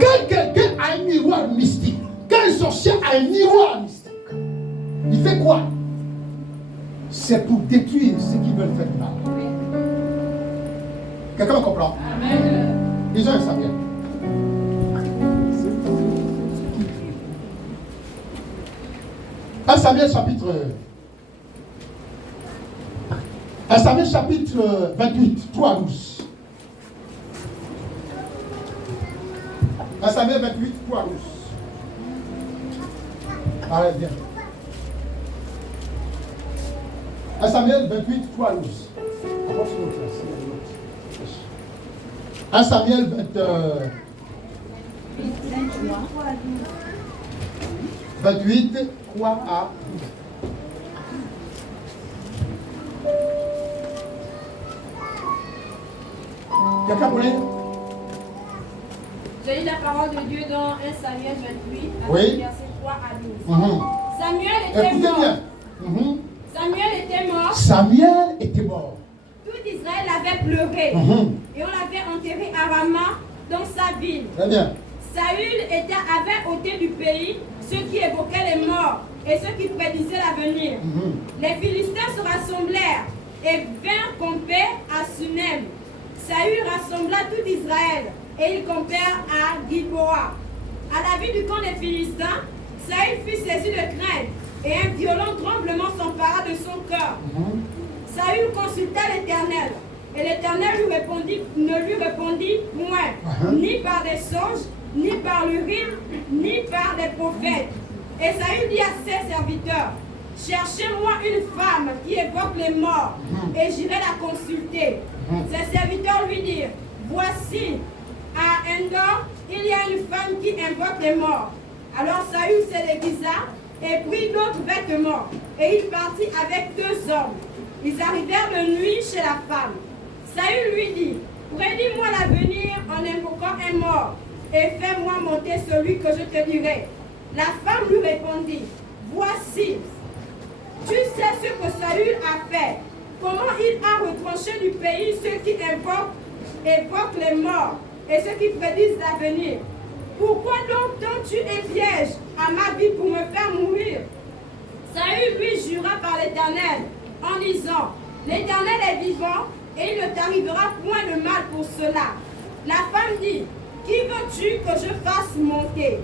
Quand quelqu'un a un miroir mystique, quand un sorcier a un miroir mystique, il fait quoi? C'est pour détruire ceux qui veulent faire du mal. Quelqu'un me comprend? Amen. Lisons un Samuel. Un Samuel chapitre 28, 3 à 12. 1 Samuel 28, 3 à 12. Arrête, viens. 1 Samuel 28, 3 à 12. 1 Samuel 28, 3 à 12. Quelqu'un pour lire? J'ai eu la parole de Dieu dans 1 Samuel 28, oui. Verset 3 à 12. Samuel était Écoutez mort. bien. Samuel était mort. Tout Israël avait pleuré. Et on l'avait enterré à Rama, dans sa ville. Très bien. Saül avait ôté du pays ceux qui évoquaient les morts et ceux qui prédisaient l'avenir. Les Philistins se rassemblèrent et vinrent camper à Sunem. Saül rassembla tout Israël et ils campèrent à Gilboa. À la vue du camp des Philistins, Saül fut saisi de crainte et un violent tremblement s'empara de son cœur. Saül consulta l'Éternel et l'Éternel ne lui répondit point, ni par des songes, ni par l'Urim, ni par des prophètes. Et Saül dit à ses serviteurs, cherchez-moi une femme qui évoque les morts, et j'irai la consulter. Ses serviteurs lui dirent, voici, à Endor, il y a une femme qui invoque les morts. Alors Saül se déguisa et prit d'autres vêtements, et il partit avec 2 hommes. Ils arrivèrent de nuit chez la femme. Saül lui dit, prédis-moi l'avenir en invoquant un mort, et fais-moi monter celui que je te dirai. La femme lui répondit, voici, tu sais ce que Saül a fait, comment il a retranché du pays ceux qui évoquent les morts et ceux qui prédisent l'avenir. Pourquoi donc tends-tu un piège à ma vie pour me faire mourir? Saül lui jura par l'Éternel en disant, l'Éternel est vivant et il ne t'arrivera point de mal pour cela. La femme dit, qui veux-tu que je fasse monter?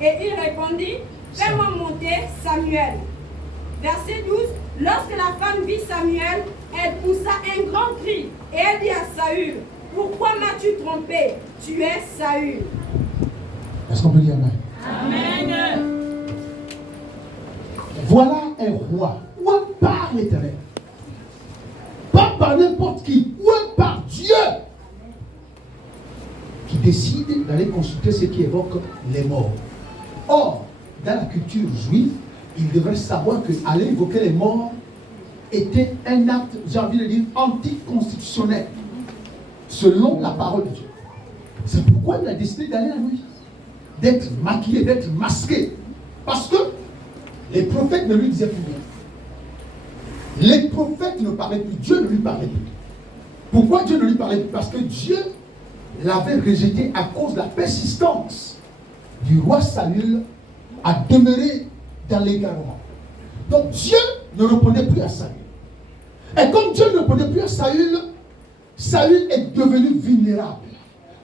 Et il répondit, fais-moi monter Samuel. Verset 12, lorsque la femme vit Samuel, elle poussa un grand cri et elle dit à Saül, pourquoi m'as-tu trompé? Tu es Saül. Est-ce qu'on peut dire amen? Amen. Voilà un roi. Roi par l'Éternel. Pas par n'importe qui. Roi par Dieu. Qui décide d'aller consulter ceux qui évoquent les morts. Or, dans la culture juive, il devrait savoir qu'aller évoquer les morts était un acte, j'ai envie de dire, anticonstitutionnel, selon la parole de Dieu. C'est pourquoi il a décidé d'aller la nuit, d'être maquillé, d'être masqué. Parce que les prophètes ne lui disaient plus rien. Les prophètes ne parlaient plus, Dieu ne lui parlait plus. Pourquoi Dieu ne lui parlait plus? Parce que Dieu l'avait rejeté à cause de la persistance du roi Saül à demeurer dans l'égarement. Donc Dieu ne répondait plus à Saül. Et comme Dieu ne répondait plus à Saül, Saül est devenu vulnérable.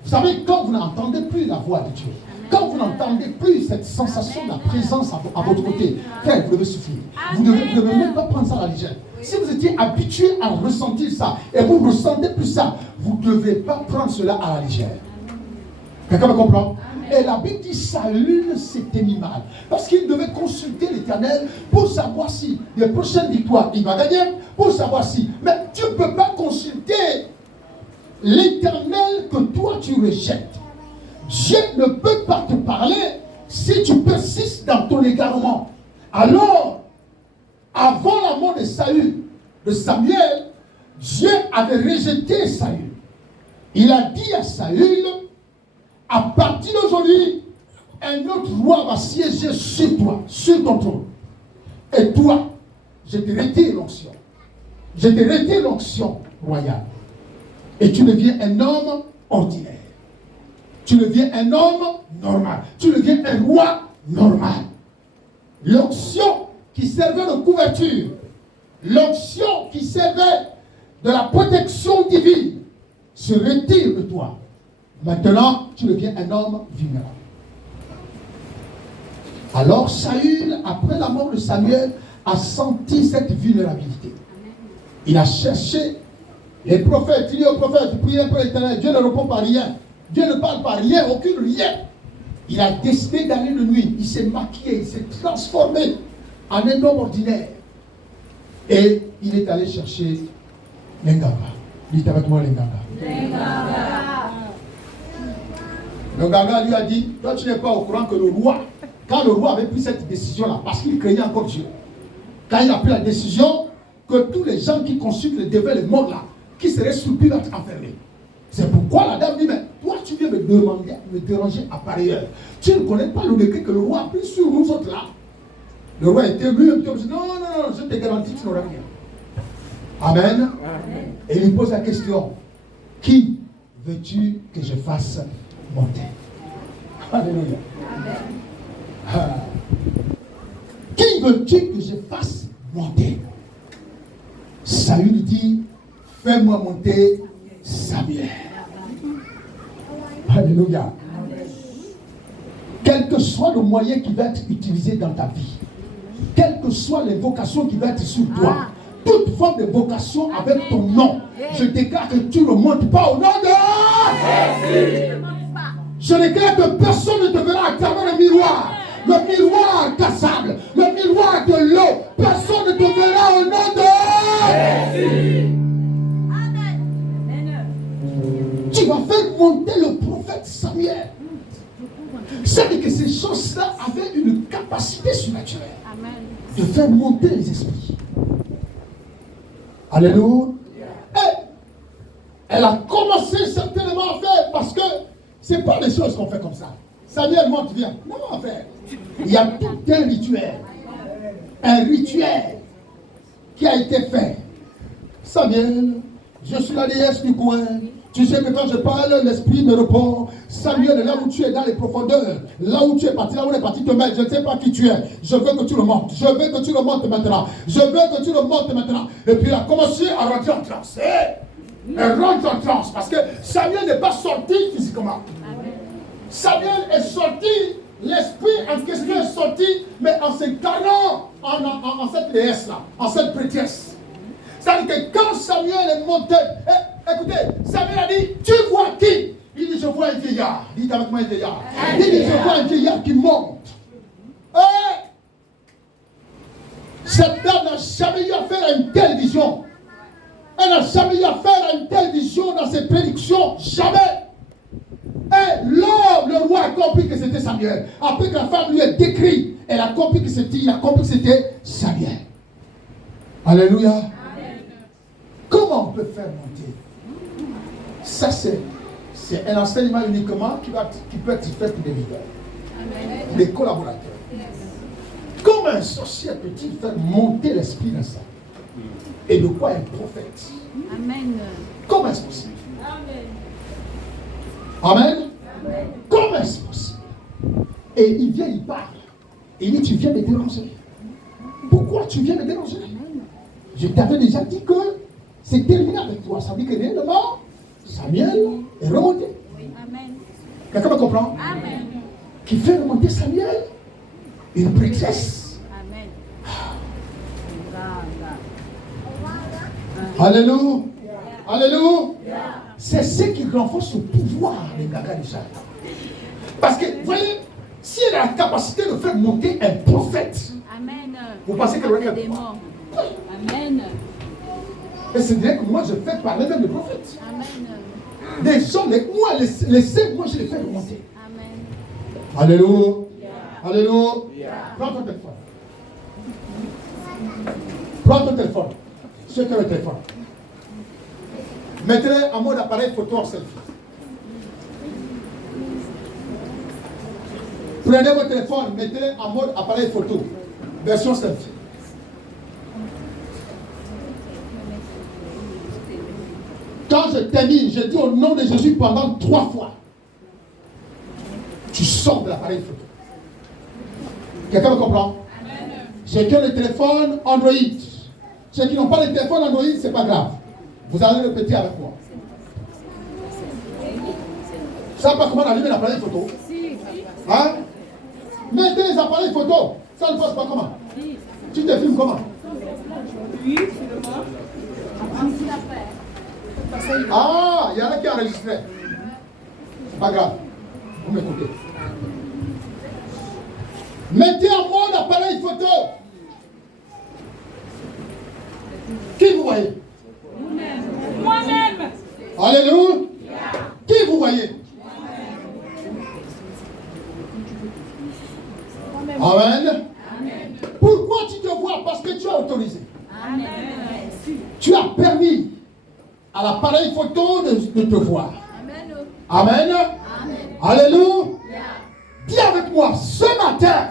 Vous savez, quand vous n'entendez plus la voix de Dieu, quand vous n'entendez plus cette sensation de la présence à votre côté, frère, vous devez souffrir. Vous ne devez même pas prendre ça à la légère. Si vous étiez habitué à ressentir ça et vous ne ressentez plus ça, vous ne devez pas prendre cela à la légère. Quelqu'un me comprend? Et la Bible dit Saül s'était mis mal. Parce qu'il devait consulter l'Éternel pour savoir si les prochaines victoires il va gagner, pour savoir si. Mais tu ne peux pas consulter l'Éternel que toi tu rejettes. Dieu ne peut pas te parler si tu persistes dans ton égarement. Alors, avant la mort de Samuel, Dieu avait rejeté Saül. Il a dit à Saül, à partir d'aujourd'hui, un autre roi va siéger sur toi, sur ton trône. Et toi, je te retire l'onction. Je te retire l'onction. l'onction royale. Et tu deviens un homme ordinaire. Tu deviens un homme normal. Tu deviens un roi normal. L'onction qui servait de couverture, l'onction qui servait de la protection divine, se retire de toi. Maintenant, tu deviens un homme vulnérable. Alors Saül, après la mort de Samuel, a senti cette vulnérabilité. Il a cherché les prophètes. Il dit aux prophètes, priez pour l'Éternel. Dieu ne répond pas rien. Dieu ne parle pas rien, aucune rien. Il a décidé d'aller de nuit. Il s'est maquillé, il s'est transformé en un homme ordinaire. Et il est allé chercher l'Enganga. Dites avec moi l'Enganga. Le Ganga lui a dit, toi tu n'es pas au courant que le roi, quand le roi avait pris cette décision-là, parce qu'il craignait encore Dieu, quand il a pris la décision que tous les gens qui consultent devaient les morts là, qui seraient surpris d'être enfermés. C'est pourquoi la dame dit, mais toi tu viens me déranger à pareille heure. Tu ne connais pas le décret que le roi a pris sur nous autres là. Le roi était lui, non, je te garantis que tu n'auras rien. Amen. Amen. Et il lui pose la question, qui veux-tu que je fasse monter? Alléluia. Amen. Qui veux-tu que je fasse monter? Saül dit, fais-moi monter Samuel. Alléluia. Quel que soit le moyen qui va être utilisé dans ta vie, quelle que soit l'invocation qui va être sur toi, toute forme de vocation avec ton nom, je déclare que tu ne montes pas au nom de Jésus. Je déclare que personne ne te verra à travers le miroir cassable, le miroir de l'eau. Personne ne te verra au nom de Jésus. Tu vas faire monter le prophète Samuel. C'est que ces choses-là avaient une capacité surnaturelle de faire monter les esprits. Alléluia. Et elle a commencé certainement à faire parce que ce n'est pas des choses qu'on fait comme ça. Samuel monte, viens. Non, en fait. Il y a tout un rituel. Un rituel qui a été fait. Samuel, je suis la déesse du coin. Tu sais que quand je parle, l'esprit me répond. Samuel, là où tu es dans les profondeurs, là où tu es parti, là où on est parti te mettre, je ne sais pas qui tu es. Je veux que tu le montes. Je veux que tu le montes maintenant. Je veux que tu le montes maintenant. Et puis il a commencé à rentrer en transe. Elle rentre en transe parce que Samuel n'est pas sorti physiquement. Samuel est sorti, l'esprit en question est sorti, mais en s'incarnant en cette déesse-là, en cette prêtresse. C'est-à-dire que quand Samuel est monté, écoutez, Samuel a dit, tu vois qui? Il dit, je vois un vieillard. Dites avec moi un vieillard. Il dit, je vois un vieillard qui monte. Cette dame n'a jamais eu à faire une telle vision. Elle n'a jamais eu à faire une telle vision dans ses prédictions. Jamais. Et l'homme, le roi a compris que c'était Samuel. Après que la femme lui a décrit, elle a compris que c'était Samuel. Alléluia. Amen. Comment on peut faire monter? Ça c'est un enseignement uniquement qui peut être fait pour des leaders, des collaborateurs. Comment un sorcier peut-il faire monter l'esprit d'un saint? Et de quoi un prophète? Amen. Comment est-ce possible? Amen. Amen. Comment est-ce possible? Et il vient, il parle. Et il dit, tu viens me déranger. Pourquoi tu viens me déranger? Je t'avais déjà dit que c'est terminé avec toi. Ça veut dire que réellement, Samuel est remonté. Oui. Amen. Quelqu'un me comprend? Amen. Qui fait remonter Samuel? Une prêtresse. Amen. Alléluia. Alléluia. C'est ce qui renforce le pouvoir des gagas du Satan. Parce que, vous voyez, si elle a la capacité de faire monter un prophète, amen. Vous pensez qu'elle aurait fait quoi? Amen. Et c'est vrai que moi, je fais parler même de prophètes. Amen. Des gens, moi, les saints, moi, je les fais remonter. Amen. Alléluia. Yeah. Alléluia. Yeah. Prends ton téléphone. Prends ton téléphone. Ceux qui ont le téléphone. Mettez-le en mode appareil photo en selfie. Prenez votre téléphone, mettez-le en mode appareil photo. Version selfie. Quand je termine, je dis au nom de Jésus pendant 3 fois. tu sors de l'appareil photo. Quelqu'un me comprend? Ceux qui ont le téléphone Android, ceux qui n'ont pas le téléphone Android, ce n'est pas grave. Vous allez répéter avec moi. Vous ne savez pas comment allumer l'appareil photo? Hein? Mettez les appareils photo. Ça ne passe pas comment? Tu te filmes comment? Ah, il y en a qui enregistré. C'est pas grave. Vous m'écoutez. Mettez en mode appareil photo. Qui vous voyez? Moi-même. Alléluia. Qui vous voyez? Amen. Pourquoi tu te vois? Parce que tu as autorisé. Amen. Tu as permis à l'appareil photo de te voir. Amen. Alléluia. Dis avec moi, ce matin,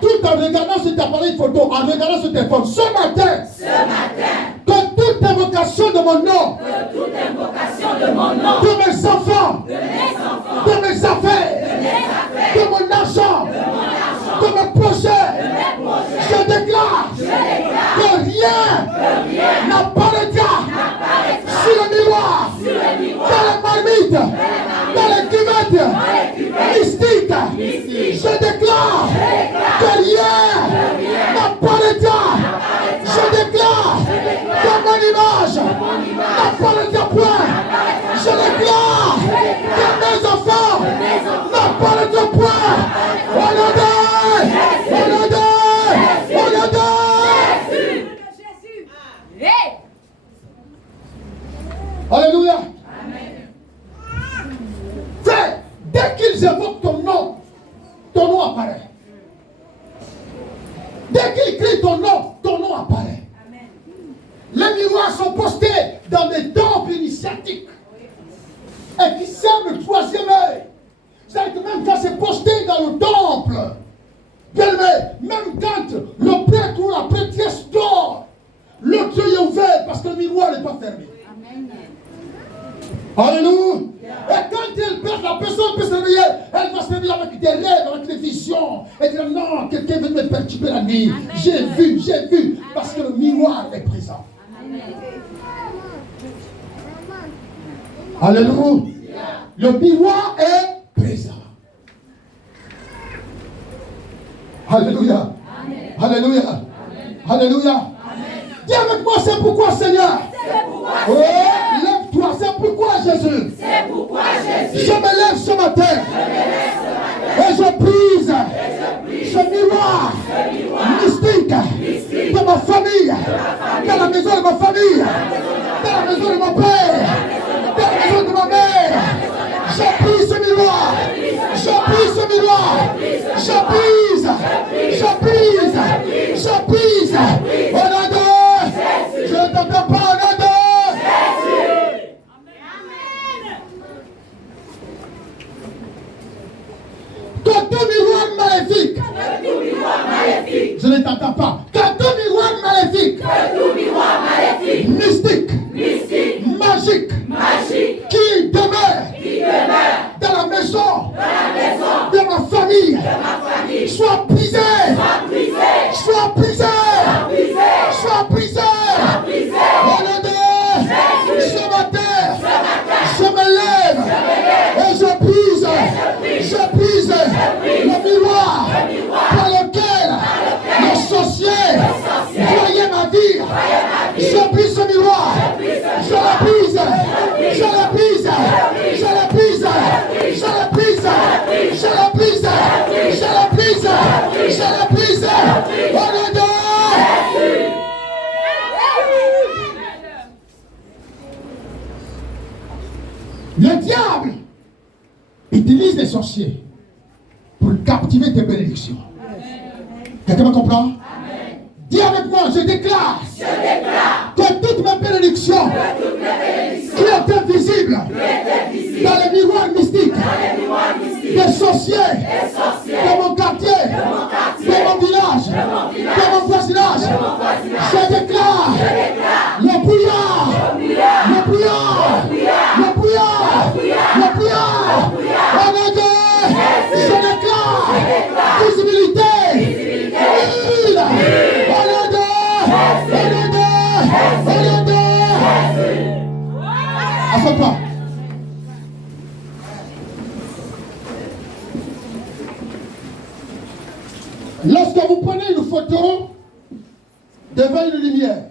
tout en regardant cet appareil photo, en regardant ce téléphone, ce matin, que toute invocation de mon nom, de mes enfants, de mes affaires, de mon argent, de mes projets, je déclare que rien n'apparaîtra sur le miroir, dans les marmites, dans les cuvettes mystiques. Je déclare que rien n'apparaîtra. Je déclare que mon image n'apparaîtra point. Je déclare que mes enfants n'apparaîtront point. On le donne, on le donne, on le donne. Alléluia. Frère, dès qu'ils évoquent ton nom apparaît. Dès qu'ils crient ton nom apparaît. Les miroirs sont postés dans des temples initiatiques et qui servent le troisième œil. C'est-à-dire que même quand c'est posté dans le temple, bien aimé, même quand le prêtre ou la prêtresse dort, l'autre œil est ouvert parce que le miroir n'est pas fermé. Alléluia. Et quand la personne peut se réveiller, elle va se réveiller avec des rêves, avec des visions. Et dire non, quelqu'un veut me perturber la nuit. J'ai vu. Parce que le miroir est présent. Alléluia. Le miroir est présent. Alléluia. Alléluia. Alléluia. Dis avec moi, c'est pourquoi, Seigneur. Oh, lève-toi, c'est pourquoi Jésus. Je me lève ce matin. Et je brise ce miroir mystique de ma famille, dans la maison de ma famille, dans la maison de mon père, dans la maison de ma mère. Je brise ce miroir. Je brise ce miroir. Je brise. Au nom de je ne t'entends pas, au nom de que tout miroir maléfique, je ne t'entends pas, que tout miroir maléfique, mystique, magique, qui demeure dans la maison de ma famille, soit brisé, soit brisé. Au nom de ce matin, je me lève et je brise le miroir par lequel les sorciers voyaient ma vie. Je brise ce miroir. Je le brise. Au nom de le diable utilise les sorciers pour captiver tes bénédictions. Quelqu'un me comprend? Amen. Dis avec moi, je déclare que toutes mes bénédictions qui étaient visibles dans les miroirs mystiques des sorciers de mon quartier, de mon village, de mon voisinage, je déclare le brouillard, au nom de Lorsque vous prenez une photo devant une lumière,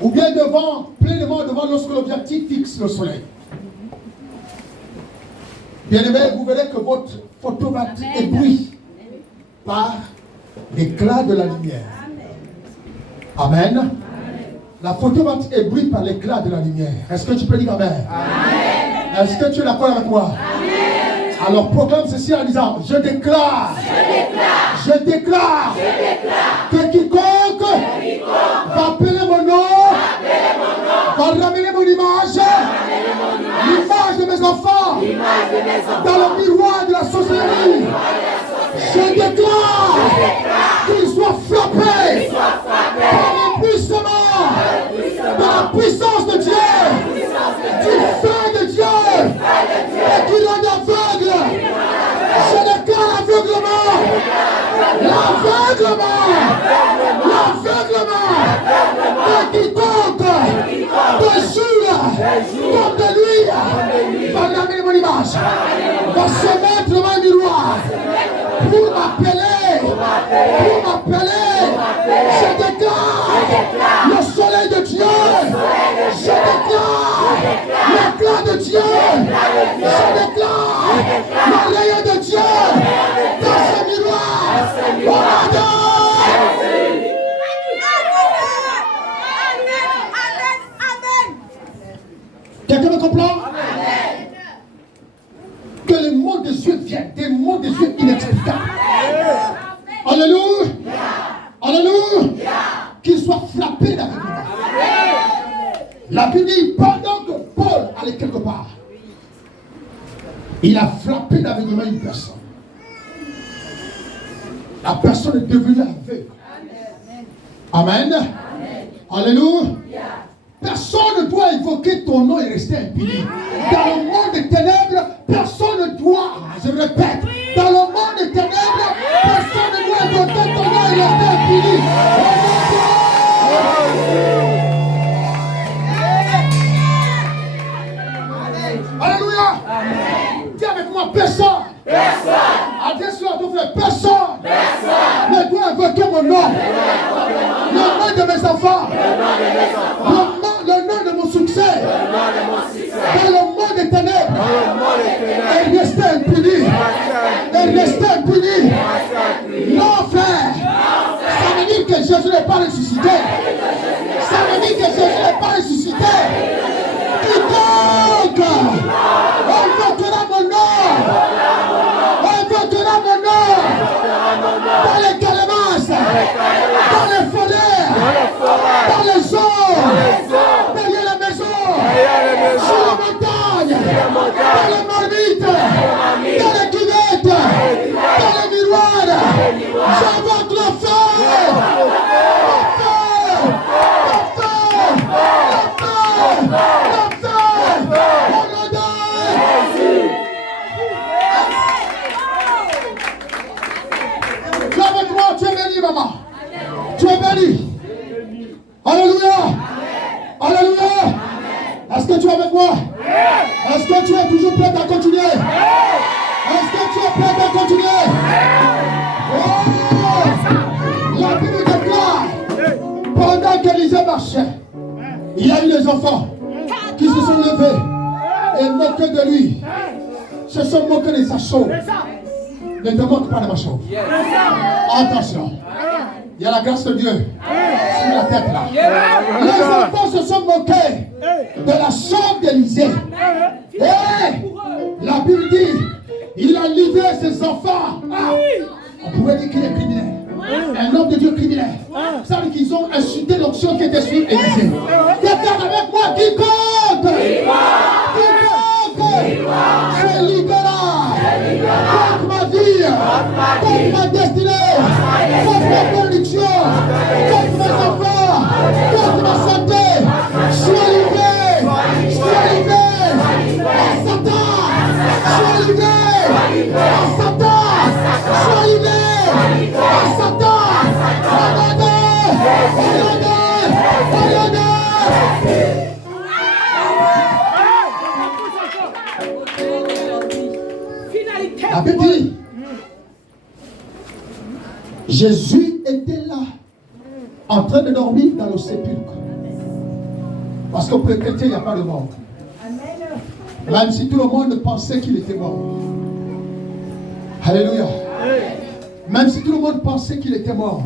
ou bien pleinement devant lorsque l'objectif fixe le soleil, bien aimé, vous verrez que votre photo va être éblouie par l'éclat de la lumière. Amen. La photo va être éblouie par l'éclat de la lumière. Est-ce que tu peux dire Amen? Amen. Est-ce que tu es d'accord avec moi? Amen. Alors proclame ceci en disant, je déclare que quiconque va appeler mon nom, va ramener mon image, l'image de mes enfants, dans le miroir de la sorcellerie. Je déclare qu'il soit frappé par le puissement de la puissance de Dieu, du feu de Dieu, et qui rend aveugle. Je déclare l'aveuglement, de quiconque de jour comme de nuit va ramener mon image, va se mettre devant le miroir pour m'appeler. Je déclare le soleil de Dieu, je déclare l'éclat de Dieu, je déclare le rayon de Dieu dans ce miroir. On adore. Quelqu'un me comprend? Amen. Que les mots de Dieu viennent, des mots de Dieu inexplicables. Alléluia. Alléluia. Qu'il soit frappé d'aveuglement. La Bible dit, pendant que Paul allait quelque part, il a frappé d'aveuglement une personne. La personne est devenue aveugle. Amen. Alléluia. Personne ne doit évoquer ton nom et rester impuni. Dans le monde des ténèbres, personne ne doit, je répète, dans le monde des ténèbres, personne ne doit évoquer ton nom et rester impuni. Alléluia. Dis avec moi, personne. Adresse-le à ton frère, personne ne doit évoquer mon nom, le nom de mes enfants, le nom de mon succès, dans le monde des ténèbres, et rester impuni. Non, frère, ça veut dire que Jésus n'est pas ressuscité. Quiconque invoquera mon nom, dans les calemasses, dans les forêts, dans les eaux, derrière la maison, sur la montagne, dans les marmites, dans les cuvettes, dans les miroirs, j'invoque le feu. Tu es béni, maman. Tu es béni. Alléluia. Alléluia. Est-ce que tu es avec moi? Est-ce que tu es toujours prêt à continuer? La Bible déclare, pendant qu'Élisée marchait, il y a eu des enfants qui se sont levés et moquaient de lui. Se sont moqués de sa chose. Ne te moque pas de ma chose. Attention. Il y a la grâce de Dieu sur la tête là. Les enfants se sont moqués de la chambre d'Élisée. Et la Bible dit, il a livré ses enfants. On pourrait dire qu'il est criminel. Un homme de Dieu criminel. Ça veut dire qu'ils ont insulté l'onction qui était sur Élisée. Regarde avec moi, quiconque se libérera contre ma vie, contre ma destinée, contre ma conviction, contre mes enfants, contre ma santé. Sois livré à Satan. Sois livré à Satan. Sois livré à Satan. La Bible dit, Jésus était là, en train de dormir dans le sépulcre. Parce que pour les chrétiens, il n'y a pas de mort. Même si tout le monde pensait qu'il était mort. Alléluia. Même si tout le monde pensait qu'il était mort.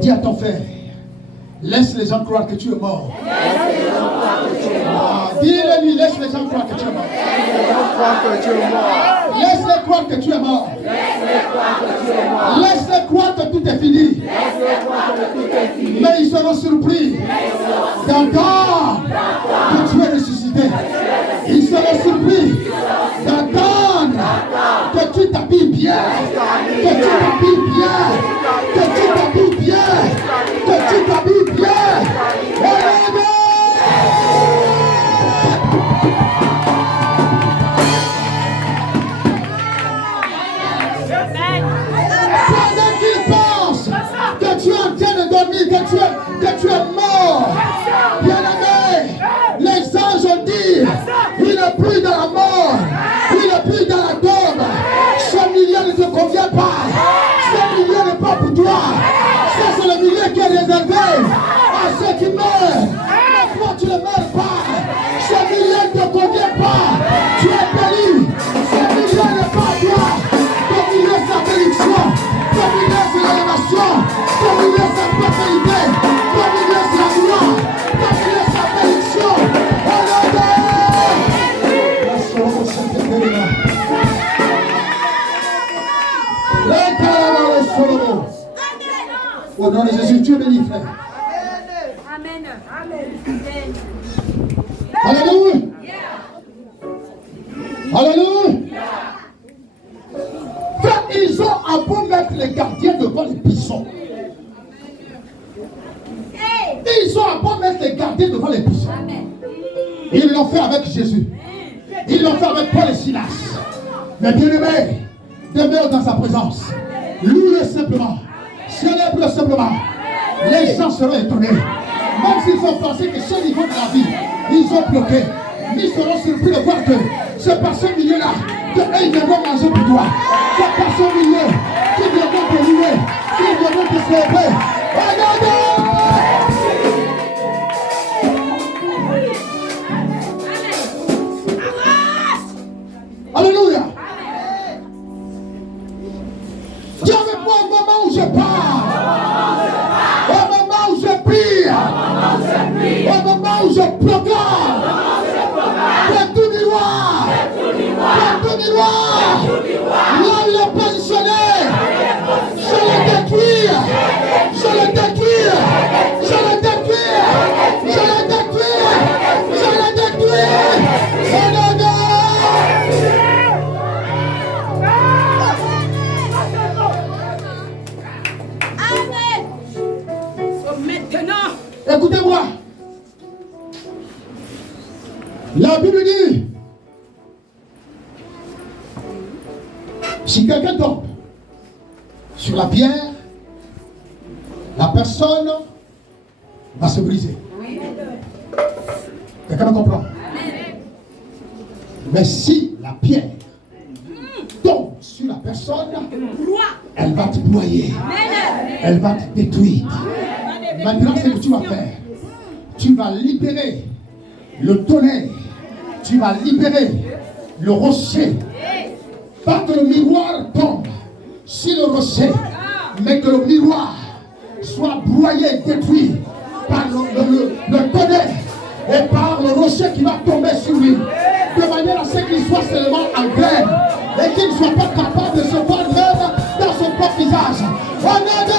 Dis à ton frère, laisse les gens croire que tu es mort. Dis-le-lui, laisse les gens croire que tu es mort. Laisse-les croire que tu es mort. Laisse-les croire que tout est fini. Mais ils seront surpris d'entendre que tu es ressuscité. Ils seront surpris d'entendre que tu t'habilles bien. Que tu t'habilles bien. Que tu t'habilles bien. Que tu t'habilles bien. Pendant qu'ils pensent que tu es en train de dormir, que tu es mort, bien aimé, les anges ont dit, il n'est plus dans la mort, il n'est plus dans la tombe. Ce milieu ne te convient pas, ce milieu n'est pas pour toi. Ça, c'est le milieu qui est réservé à ceux qui meurent. Mais toi, tu ne meurs pas. Ce milieu ne te convient pas. Tu es béni. Ce milieu n'est pas à toi. Ton milieu, c'est la bénédiction. Ton milieu, c'est l'élévation. Ton milieu, c'est la prospérité. Ton milieu, c'est la gloire. Ton milieu, c'est la bénédiction. Au nom de Jésus, tu es béni, frère. Amen. Alléluia. Alléluia. Frère, ils ont à beau mettre les gardiens devant les buissons. Ils ont à beau mettre les gardiens devant les buissons. Ils l'ont fait avec Jésus. Ils l'ont fait avec Paul et Silas. Mais bien aimé, demeure dans sa présence. Loue-le simplement. Célèbre-le simplement. Les gens seront étonnés. Même s'ils ont pensé que ce niveau de la vie, ils ont bloqué. Ils seront surpris de voir que c'est par ce milieu-là qu'ils viendront manger pour toi. C'est par ce milieu qu'ils viendront te louer, qu'ils viendront te célébrer. Regardez! Alléluia! Dis avec moi au moment où je parle, au moment où je prie, au moment où je proclame, que tout miroir, là il est positionné, je le détruis, je le détruis, je le détruis, je le détruis, je le détruis. Écoutez-moi. La Bible dit, si quelqu'un tombe sur la pierre, la personne va se briser. Quelqu'un me comprend? Mais si la pierre tombe sur la personne, elle va te broyer. Elle va te détruire. Maintenant, ce que tu vas faire, tu vas libérer le tonnerre, tu vas libérer le rocher, pas que le miroir tombe sur le rocher, mais que le miroir soit broyé, détruit par le tonnerre et par le rocher qui va tomber sur lui, de manière à ce qu'il soit seulement en graine et qu'il ne soit pas capable de se voir même dans son propre visage. Amen.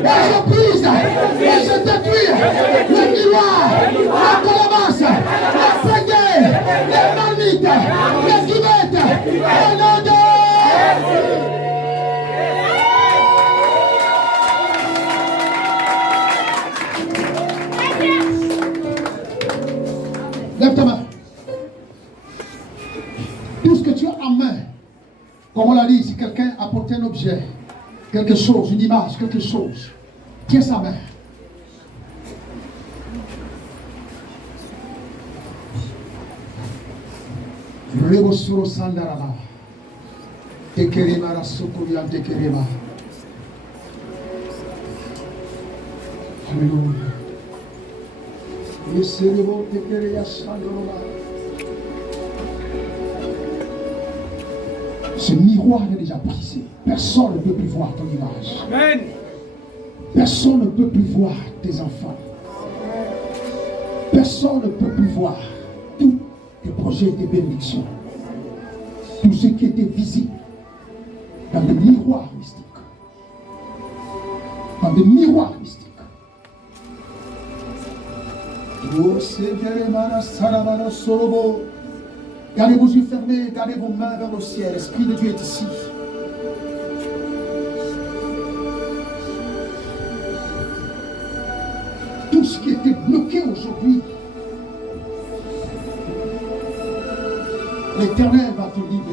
Et je brise, et je détruis le miroir, la calebasse, la fringuée, les marmites, les cuvettes, au nom de... Lève ta main. Tout ce que tu as en main, comme on l'a dit, si quelqu'un apporte un objet, quelque chose, une image, quelque chose, tiens sa main. Rebosuro sandaraba. Tekerema rasokurian tekerema. Alléluia. Ce miroir est déjà brisé. Personne ne peut plus voir ton image. Amen. Personne ne peut plus voir tes enfants. Personne ne peut plus voir tous tes projets et tes bénédictions. Tout ce qui était visible dans le miroir mystique. Dans le miroir mystique. Gardez vos yeux fermés, gardez vos mains vers le ciel. L'Esprit de Dieu est ici. Tout ce qui était bloqué aujourd'hui, l'Éternel va te libérer.